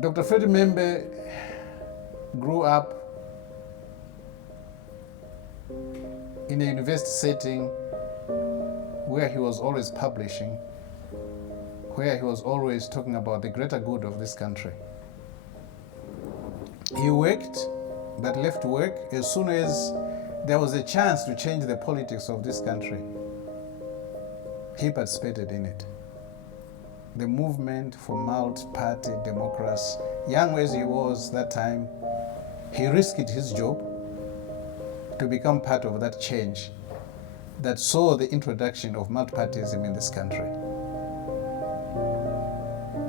Dr. Freddie Membe grew up in a university setting where he was always publishing, where he was always talking about the greater good of this country. He worked, but left work as soon as there was a chance to change the politics of this country. He participated in it. The movement for multi-party democracy, young as he was that time, he risked his job to become part of that change that saw the introduction of multipartyism in this country.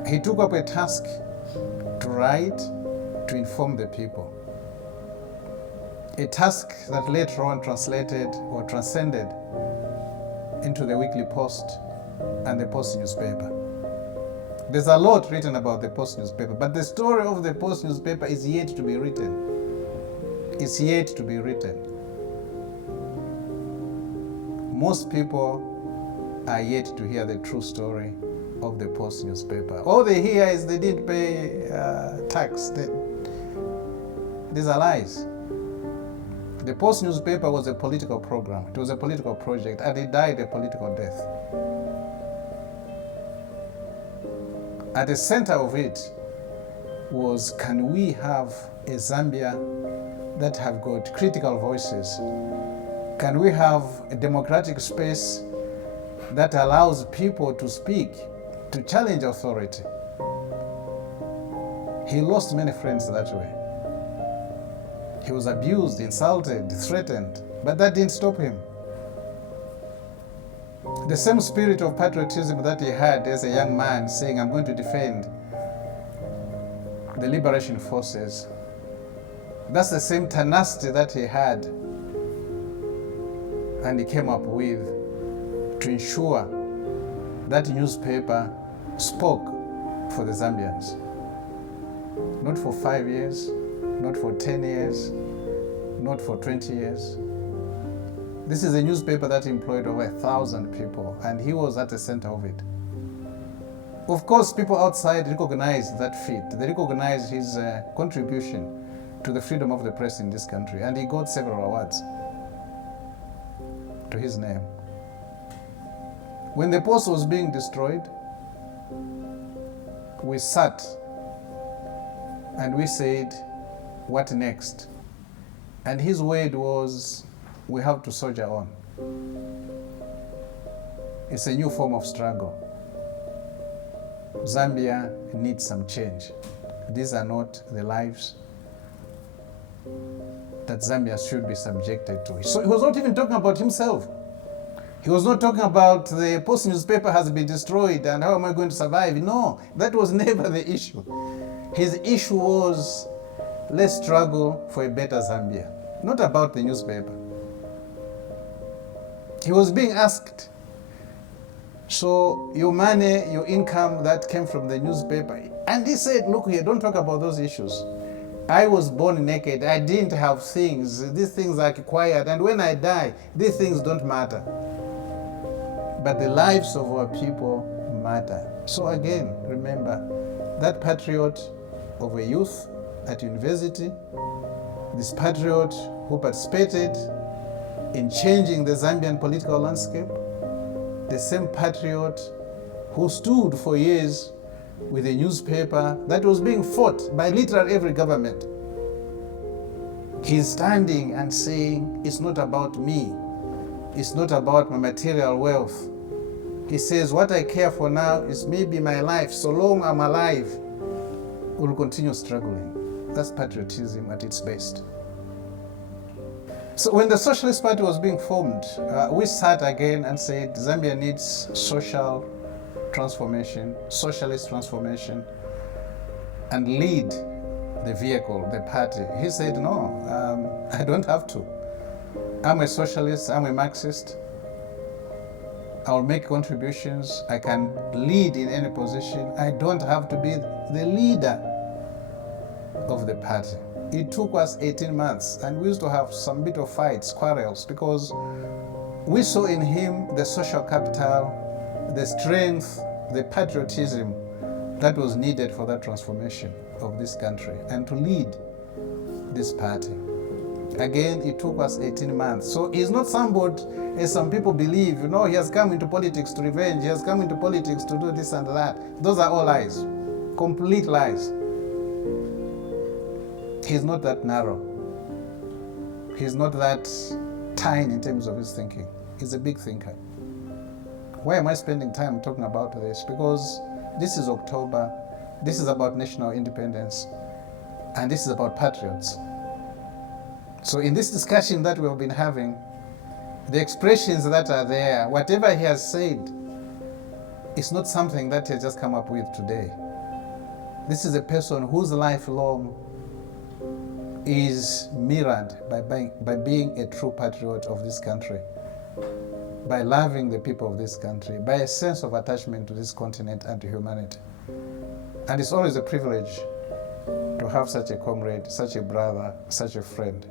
He took up a task to write, to inform the people. A task that later on translated or transcended into the Weekly Post and the Post newspaper. There's a lot written about the Post newspaper, but the story of the Post newspaper is yet to be written. It's yet to be written. Most people are yet to hear the true story of the Post newspaper. All they hear is they didn't pay tax. These are lies. The Post newspaper was a political program. It was a political project, and it died a political death. At the center of it was, can we have a Zambia that have got critical voices? Can we have a democratic space that allows people to speak, to challenge authority? He lost many friends that way. He was abused, insulted, threatened, but that didn't stop him. The same spirit of patriotism that he had as a young man, saying, I'm going to defend the liberation forces, that's the same tenacity that he had and he came up with to ensure that newspaper spoke for the Zambians. Not for 5 years, not for 10 years, not for 20 years. This is a newspaper that employed over 1,000 people, and he was at the center of it. Of course, people outside recognized that feat. They recognized his contribution to the freedom of the press in this country, and he got several awards to his name. When the Post was being destroyed, we sat and we said, what next? And his word was, we have to soldier on. It's a new form of struggle. Zambia needs some change. These are not the lives that Zambia should be subjected to. So he was not even talking about himself. He was not talking about the Post newspaper has been destroyed and how am I going to survive? No, that was never the issue. His issue was, let's struggle for a better Zambia. Not about the newspaper. He was being asked, so your money, your income that came from the newspaper. And he said, look here, don't talk about those issues. I was born naked. I didn't have things. These things are acquired. And when I die, these things don't matter. But the lives of our people matter. So again, remember, that patriot of a youth at university, this patriot who participated in changing the Zambian political landscape, the same patriot who stood for years with a newspaper that was being fought by literally every government. He's standing and saying, it's not about me. It's not about my material wealth. He says, what I care for now is maybe my life. So long I'm alive, we'll continue struggling. That's patriotism at its best. So when the Socialist Party was being formed, we sat again and said, Zambia needs social transformation, socialist transformation, and lead the vehicle, the party. He said, no, I don't have to. I'm a socialist, I'm a Marxist. I'll make contributions. I can lead in any position. I don't have to be the leader of the party. It took us 18 months, and we used to have some bit of fights, quarrels, because we saw in him the social capital, the strength, the patriotism that was needed for that transformation of this country and to lead this party. Again, it took us 18 months. So he's not somebody, as some people believe, he has come into politics to revenge, he has come into politics to do this and that. Those are all lies, complete lies. He's not that narrow. He's not that tiny in terms of his thinking. He's a big thinker. Why am I spending time talking about this? Because this is October, this is about national independence, and this is about patriots. So in this discussion that we've been having, the expressions that are there, whatever he has said, it's not something that he has just come up with today. This is a person whose lifelong is mirrored by being a true patriot of this country, by loving the people of this country, by a sense of attachment to this continent and to humanity. And it's always a privilege to have such a comrade, such a brother, such a friend.